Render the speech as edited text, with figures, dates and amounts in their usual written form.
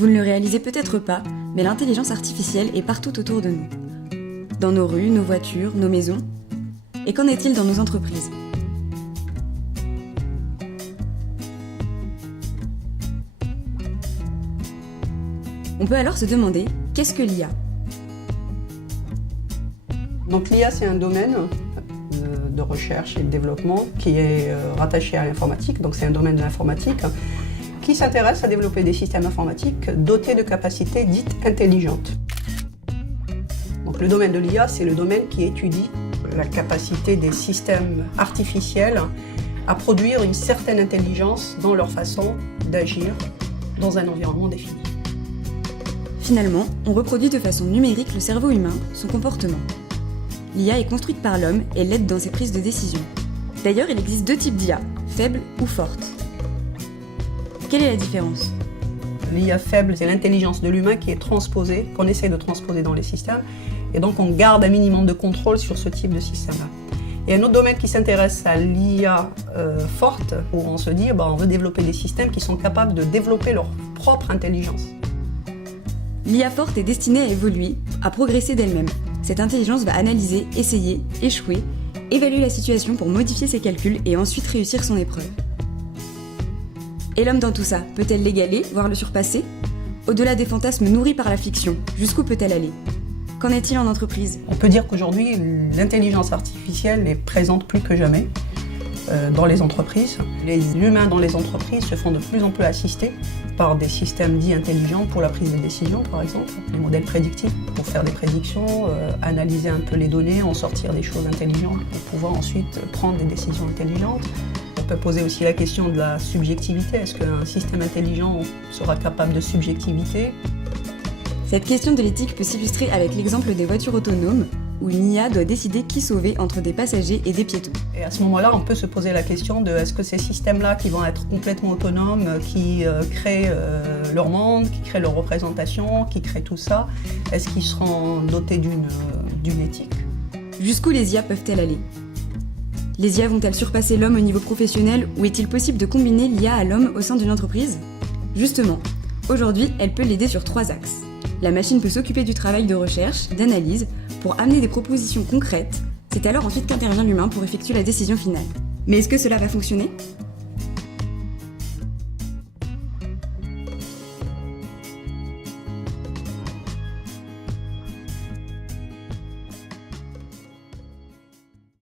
Vous ne le réalisez peut-être pas, mais l'intelligence artificielle est partout autour de nous. Dans nos rues, nos voitures, nos maisons. Et qu'en est-il dans nos entreprises ? On peut alors se demander, qu'est-ce que l'IA ? Donc l'IA, c'est un domaine de recherche et de développement qui est rattaché à l'informatique, donc c'est un domaine de l'informatique qui s'intéresse à développer des systèmes informatiques dotés de capacités dites intelligentes. Donc le domaine de l'IA, c'est le domaine qui étudie la capacité des systèmes artificiels à produire une certaine intelligence dans leur façon d'agir dans un environnement défini. Finalement, on reproduit de façon numérique le cerveau humain, son comportement. L'IA est construite par l'homme et l'aide dans ses prises de décision. D'ailleurs, il existe deux types d'IA, faibles ou fortes. Quelle est la différence ? L'IA faible, c'est l'intelligence de l'humain qui est transposée, qu'on essaie de transposer dans les systèmes, et donc on garde un minimum de contrôle sur ce type de système-là. Il y a un autre domaine qui s'intéresse à l'IA forte, où on se dit on veut développer des systèmes qui sont capables de développer leur propre intelligence. L'IA forte est destinée à évoluer, à progresser d'elle-même. Cette intelligence va analyser, essayer, échouer, évaluer la situation pour modifier ses calculs et ensuite réussir son épreuve. Et l'homme dans tout ça, peut-elle l'égaler, voire le surpasser ? Au-delà des fantasmes nourris par la fiction, jusqu'où peut-elle aller ? Qu'en est-il en entreprise ? On peut dire qu'aujourd'hui, l'intelligence artificielle est présente plus que jamais dans les entreprises. Les humains dans les entreprises se font de plus en plus assister par des systèmes dits intelligents pour la prise de décision, par exemple, les modèles prédictifs pour faire des prédictions, analyser un peu les données, en sortir des choses intelligentes pour pouvoir ensuite prendre des décisions intelligentes. On peut poser aussi la question de la subjectivité. Est-ce qu'un système intelligent sera capable de subjectivité ? Cette question de l'éthique peut s'illustrer avec l'exemple des voitures autonomes, où une IA doit décider qui sauver entre des passagers et des piétons. Et à ce moment-là, on peut se poser la question de est-ce que ces systèmes-là qui vont être complètement autonomes, qui créent leur monde, qui créent leur représentation, qui créent tout ça, est-ce qu'ils seront dotés d'une éthique ? Jusqu'où les IA peuvent-elles aller ? Les IA vont-elles surpasser l'homme au niveau professionnel ou est-il possible de combiner l'IA à l'homme au sein d'une entreprise ? Justement, aujourd'hui, elle peut l'aider sur 3 axes. La machine peut s'occuper du travail de recherche, d'analyse, pour amener des propositions concrètes. C'est alors ensuite qu'intervient l'humain pour effectuer la décision finale. Mais est-ce que cela va fonctionner ?